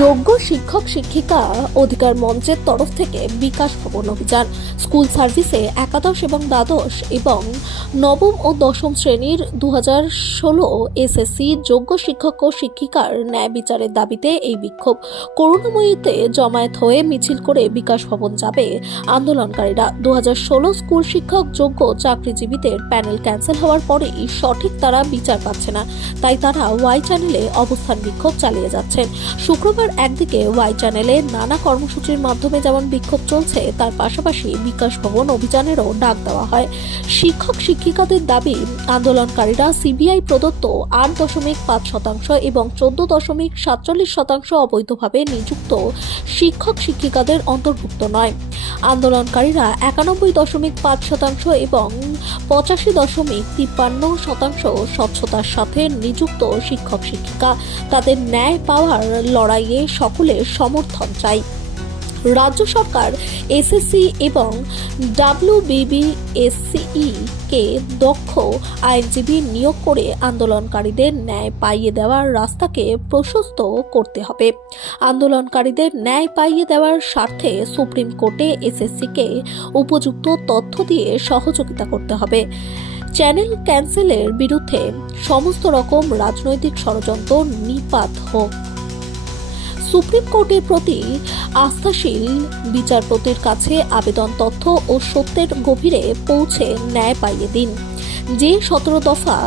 যোগ্য শিক্ষক শিক্ষিকা অধিকার মঞ্চের তরফ থেকে বিকাশ ভবন অভিযান। স্কুল সার্ভিসে একাদশ এবং দ্বাদশ এবং নবম ও দশম শ্রেণীর 2016 এসএসসি যোগ্য শিক্ষক ও শিক্ষিকার ন্যায় বিচারের দাবিতে এই বিক্ষোভ। করুণাময়ীতে জমায়েত হয়ে মিছিল করে বিকাশ ভবন যাবে আন্দোলনকারীরা। 2016 স্কুল শিক্ষক যোগ্য চাকরিজীবীদের প্যানেল ক্যান্সেল হওয়ার পরেই সঠিক তারা বিচার পাচ্ছে না, তাই তারা ওয়াই চ্যানেলে অবস্থান বিক্ষোভ চালিয়ে যাচ্ছেন। শুক্রবার একদিকে ওয়াই চ্যানেলে নানা কর্মসূচির মাধ্যমে যেমন বিক্ষোভ চলছে, তার পাশাপাশি বিকাশ ভবন অভিযানেরও ডাক দেওয়া হয়। শিক্ষক শিক্ষিকাদের দাবি, আন্দোলনকারীরা সিবিআই প্রদত্ত 8.5% এবং 14.47% অবৈধভাবে নিযুক্ত শিক্ষক শিক্ষিকাদের অন্তর্ভুক্ত নয়। আন্দোলনকারীরা 91.5% এবং 85.53% স্বচ্ছতার সাথে নিযুক্ত শিক্ষক শিক্ষিকা, তাদের ন্যায় পাওয়ার লড়াইয়ে সকলের সমর্থন চাই। রাজ্য সরকার এসএসসি এবং ডাব্লিউবিবিএসসিই কে দক্ষ আইনজীবী নিয়োগ করে আন্দোলনকারীদের ন্যায় পাইয়ে দেওয়ার রাস্তাকে প্রশস্ত করতে হবে। আন্দোলনকারীদের ন্যায় পাইয়ে দেওয়ার স্বার্থে সুপ্রিম কোর্টে এসএসসিকে উপযুক্ত তথ্য দিয়ে সহযোগিতা করতে হবে। চ্যানেল ক্যান্সেলের বিরুদ্ধে সমস্ত রকম রাজনৈতিক ষড়যন্ত্র নিপাত হোক। সুপ্রিম কোর্টের প্রতি আস্থাশীল বিচারপতির কাছে আবেদন, তথ্য ও সত্যের গভীরে পৌঁছে ন্যায় পাইয়ে দিন। যে 17 দফা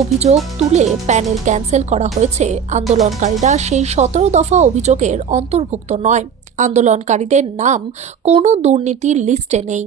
অভিযোগ তুলে প্যানেল ক্যান্সেল করা হয়েছে, আন্দোলনকারীরা সেই 17 দফা অভিযোগের অন্তর্ভুক্ত নয়। আন্দোলনকারীদের নাম কোনো দুর্নীতির লিস্টে নেই।